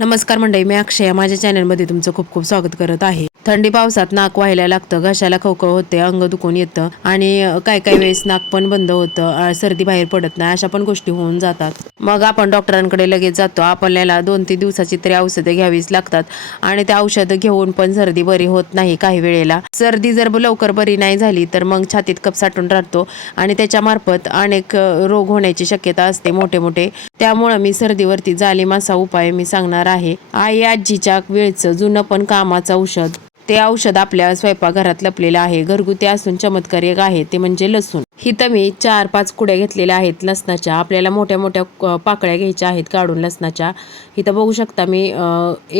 नमस्कार मंडळी मी अक्षया. माझ्या चॅनलमध्ये तुमचं खूप खूप स्वागत करत आहे. थंडी पावसात नाक व्हायला लागतं घशाला खवखळ होते अंग दुखून येतं आणि काही काय वेळेस नाक पण बंद होतं सर्दी बाहेर पडत नाही अशा पण गोष्टी होऊन जातात. मग आपण डॉक्टरांकडे लगेच जातो. आपल्याला दोन तीन दिवसाची तरी औषधं घ्यावीच लागतात आणि त्या औषधं घेऊन पण सर्दी बरी होत नाही काही वेळेला. सर्दी जर लवकर बरी नाही झाली तर मग छातीत कप साठून राहतो आणि त्याच्यामार्फत अनेक रोग होण्याची शक्यता असते मोठे मोठे त्यामुळं मी सर्दीवरती जालिमासा उपाय मी सांगणार आहे. आई आजीच्या वेळचं जुनं पण कामाचं औषध. ते औषध आपल्या स्वयंपाकघरात लपलेलं आहे. घरगुती असून चमत्कार एक आहे ते म्हणजे लसूण. हिथं मी चार पाच कुड्या घेतलेल्या आहेत. लसणाच्या आपल्याला मोठ्या मोठ्या पाकळ्या घ्यायच्या आहेत काढून लसणाच्या. इथं बघू शकता मी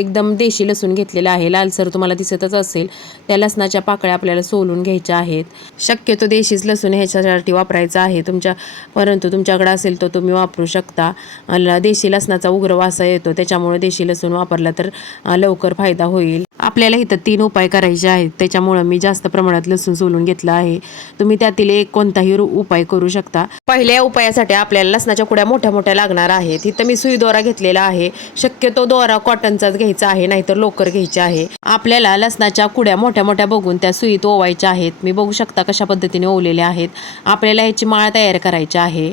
एकदम देशी लसूण घेतलेला आहे. लालसर तुम्हाला दिसतच असेल. त्या लसणाच्या पाकळ्या आपल्याला सोलून घ्यायच्या आहेत. शक्यतो देशीच लसूण ह्याच्यासाठी वापरायचा आहे. तुमच्या परंतु तुमच्याकडे असेल तर तुम्ही वापरू शकता. देशी लसणाचा उग्र वासा येतो. त्याच्यामुळे देशी लसूण वापरला तर लवकर फायदा होईल. आपल्याला इथं तीन उपाय करायचे आहेत. त्याच्यामुळं मी जास्त प्रमाणात लसूण सोलून घेतलं आहे. तुम्ही त्यातील एक कोणताही उपाय करू शकता. पहिल्या उपायासाठी आपल्याला लसणाच्या कुड्या मोठ्या मोठ्या लागणार आहेत. इथं मी सुई दोरा घेतलेला आहे. शक्यतो दोरा कॉटनचाच घ्यायचा आहे नाहीतर लोकर घ्यायची आहे. आपल्याला लसणाच्या कुड्या मोठ्या मोठ्या बघून त्या सुईत ओवायच्या आहेत. मी बघू शकता कशा पद्धतीने ओवलेल्या आहेत. आपल्याला ह्याची माळ तयार करायची आहे.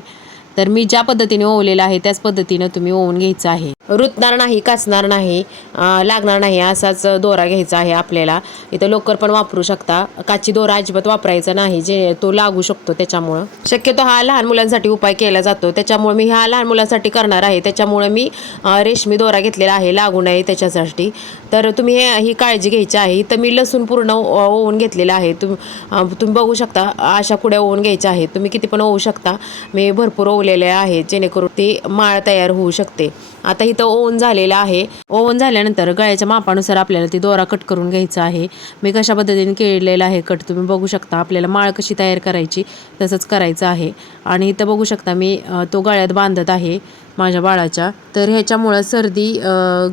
तर मी ज्या पद्धतीने ओवलेलं आहे त्याच पद्धतीनं तुम्ही ओवून घ्यायचं आहे. रुतणार नाही काचणार नाही लागणार नाही असाच दोरा घ्यायचा आहे आपल्याला. इथं लोकर पण वापरू शकता. काची दोरा अजिबात वापरायचा नाही जे तो लागू शकतो त्याच्यामुळं. शक्यतो हा लहान मुलांसाठी उपाय केला जातो. त्याच्यामुळे मी ह्या लहान मुलांसाठी करणार आहे. त्याच्यामुळे मी रेशमी दोरा घेतलेला आहे लागू नये त्याच्यासाठी. तर तुम्ही हे ही काळजी घ्यायची आहे. इथं मी लसूण पूर्ण ओ- ओवून घेतलेलं आहे. तुम तुम्ही बघू शकता अशा कुड्या ओवून घ्यायच्या आहेत. तुम्ही किती पण ओवू शकता. मी भरपूर ठेवलेले आहे जेणेकरून ती माळ तयार होऊ शकते. आता इथं ओवन झालेलं आहे. ओवन झाल्यानंतर गळ्याच्या मापानुसार आपल्याला ती दोरा कट करून घ्यायचा आहे. मी कशा पद्धतीने केलेलं आहे कट तुम्ही बघू शकता. आपल्याला माळ कशी तयार करायची तसंच करायचं आहे. आणि इथं बघू शकता मी तो गळ्यात बांधत आहे. माझ्या बाळाच्या. तर ह्याच्यामुळं सर्दी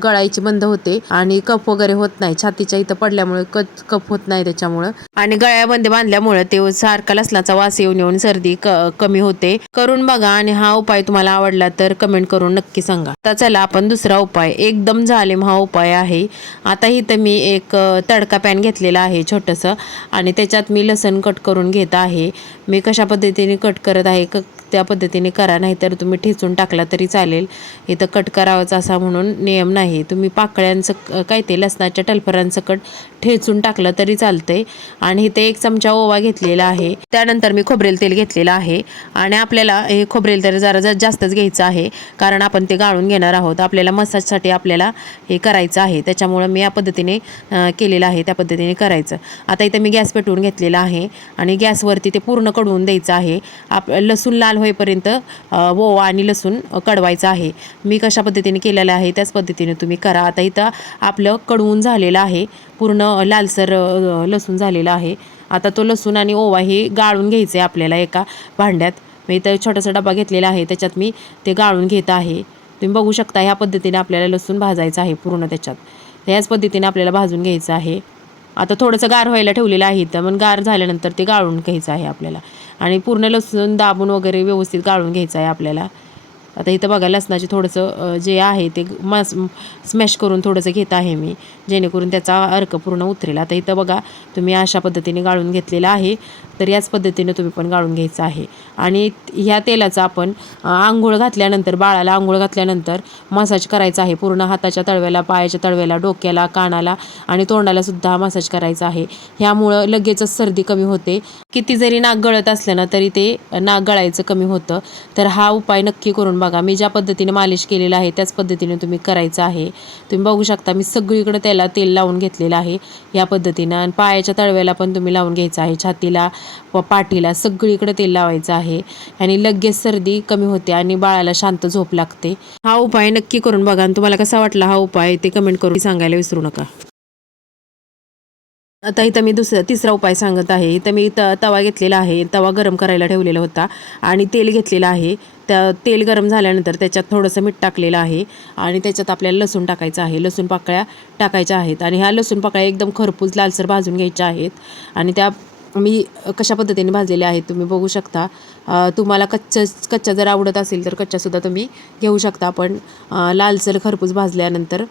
गळायची बंद होते आणि कफ वगैरे होत नाही. छातीच्या इथं पडल्यामुळे कच कफ होत नाही त्याच्यामुळं. आणि गळ्यामध्ये बांधल्यामुळे ते सारखा लसणाचा वास येऊन येऊन सर्दी क- कमी होते. करून बघा आणि हा उपाय तुम्हाला आवडला तर कमेंट करून नक्की सांगा. तर चला आपण दुसरा उपाय. एकदम झालेम हा उपाय आहे. आता इथं मी एक तडका पॅन घेतलेला आहे छोटंसं आणि त्याच्यात मी लसण कट करून घेत आहे. मी कशा पद्धतीने कट करत आहे क त्या पद्धतीने करा. नाहीतर तुम्ही ठेचून टाकला तरी चालेल. इथं कट करावाच असा म्हणून नियम नाही. तुम्ही पाकळ्यांचं काय ते लसणाच्या टलफरांचं कट ठेचून टाकलं तरी चालतंय. आणि इथे एक चमचा ओवा घेतलेला आहे. त्यानंतर मी खोबरेल तेल घेतलेलं आहे. आणि आपल्याला हे खोबरेल तेल जरा जरा जास्तच घ्यायचं आहे. कारण आपण ते गाळून घेणार आहोत. आपल्याला मसाजसाठी आपल्याला हे करायचं आहे. त्याच्यामुळं मी या पद्धतीने केलेलं आहे. त्या पद्धतीने करायचं. आता इथं मी गॅस पेटवून घेतलेला आहे. आणि गॅसवरती ते पूर्ण कडवून द्यायचं आहे. आप लसूण लाल होईपर्यंत ओवा आणि लसूण कडवायचं आहे. मी कशा पद्धतीने केलेलं आहे त्याच पद्धतीने तुम्ही करा. आता इथं आपलं कडवून झालेलं आहे. पूर्ण लालसर लसूण झालेलं आहे. आता तो लसूण आणि ओवा हे गाळून घ्यायचं आहे आपल्याला एका भांड्यात. मी इथं छोटासा डबा घेतलेला आहे. त्याच्यात मी ते गाळून घेत आहे. तुम्ही बघू शकता ह्या पद्धतीने आपल्याला लसूण भाजायचं आहे पूर्ण त्याच्यात. ह्याच पद्धतीने आपल्याला भाजून घ्यायचं आहे. आता थोडंसं गार व्हायला ठेवलेलं आहे तर मग गार झाल्यानंतर ते गाळून घ्यायचं आहे आपल्याला. आणि पूर्ण लसूण दाबून वगैरे व्यवस्थित गाळून घ्यायचं आहे आपल्याला. आता इथं बघा लसणाचे थोडंसं जे आहे ते मस स्मॅश करून थोडंसं घेत आहे मी जेणेकरून त्याचा अर्क पूर्ण उतरेल. आता इथं बघा तुम्ही अशा पद्धतीने गाळून घेतलेलं आहे तर याच पद्धतीने तुम्ही पण गाळून घ्यायचं आहे. आणि ह्या तेलाचा आपण आंघोळ घातल्यानंतर बाळाला आंघोळ घातल्यानंतर मसाज करायचा आहे. पूर्ण हाताच्या तळव्याला पायाच्या तळव्याला डोक्याला कानाला आणि तोंडालासुद्धा मसाज करायचा आहे. ह्यामुळं लगेचच सर्दी कमी होते. किती जरी नाक गळत असलं ना तरी ते नाक गळायचं कमी होतं. तर हा उपाय नक्की करून बघा मी ज्या पद्धतीने मालिश केलेलं आहे त्याच पद्धतीने तुम्ही करायचं आहे. तुम्ही बघू शकता मी सगळीकडे त्याला तेल लावून घेतलेलं आहे या पद्धतीनं. आणि पायाच्या तळव्याला पण तुम्ही लावून घ्यायचं आहे छातीला व पाठीला सगळीकडे तेल लावायचं आहे. आणि लगेच सर्दी कमी होते आणि बाळाला शांत झोप लागते. हा उपाय नक्की करून बघा. आणि तुम्हाला कसा वाटला हा उपाय ते कमेंट करून सांगायला विसरू नका. आता इथं मी दुसरा तिसरा उपाय सांगत आहे. इथं मी त तवा घेतलेला आहे. तवा गरम करायला ठेवलेला होता आणि तेल घेतलेलं आहे. त्या तेल गरम झाल्यानंतर त्याच्यात थोडंसं मीठ टाकलेलं आहे आणि त्याच्यात आपल्याला लसूण टाकायचं आहे. लसूण पाकळ्या टाकायच्या आहेत आणि ह्या लसूण पाकळ्या एकदम खरपूस लालसर भाजून घ्यायच्या आहेत आणि त्या मी कशा पद्धतीने भाजलेले आहेत तुम्ही बघू शकता. तुम्हाला कच्च्या कच्चा जर आवडत असेल तर कच्चासुद्धा तुम्ही घेऊ शकता पण लालसर खरपूस भाजल्यानंतर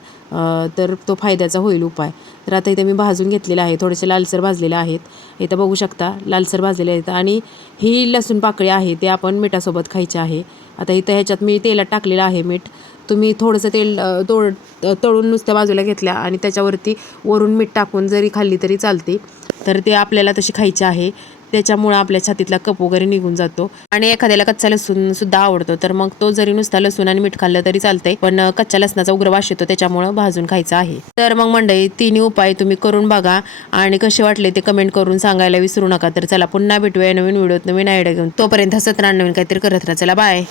तर तो फायद्याचा होईल उपाय. तर आता इथे मी भाजून घेतलेले आहे थोडेसे लालसर भाजलेले आहेत. इथं बघू शकता लालसर भाजलेले आहेत आणि ही लसूण पाकळी आहे ते आपण मिठासोबत खायची आहे. आता इथं ह्याच्यात मी तेलात टाकलेलं आहे मीठ. तुम्ही थोडंसं तेल तोड तळून नुसत्या बाजूला घेतल्या आणि त्याच्यावरती वरून मीठ टाकून जरी खाल्ली तरी चालते. तर ते आपल्याला तशी खायची आहे. त्याच्यामुळं आपल्या छातीतला कप वगैरे निघून जातो. आणि एखाद्याला कच्चा लसूण सुद्धा आवडतो. तर मग तो जरी नुसता लसूण आणि मीठ खाल्लं तरी चालतंय. पण कच्च्या लसणाचा उग्र वास येतो. त्याच्यामुळं भाजून खायचं आहे. तर मग मंडळी तिन्ही उपाय तुम्ही करून बघा. आणि कसे वाटले ते कमेंट करून सांगायला विसरू नका. तर चला पुन्हा भेटूया नवीन व्हिडिओत नवीन आयडिया घेऊन. तोपर्यंत हसत नवीन काहीतरी करत राहा. चला बाय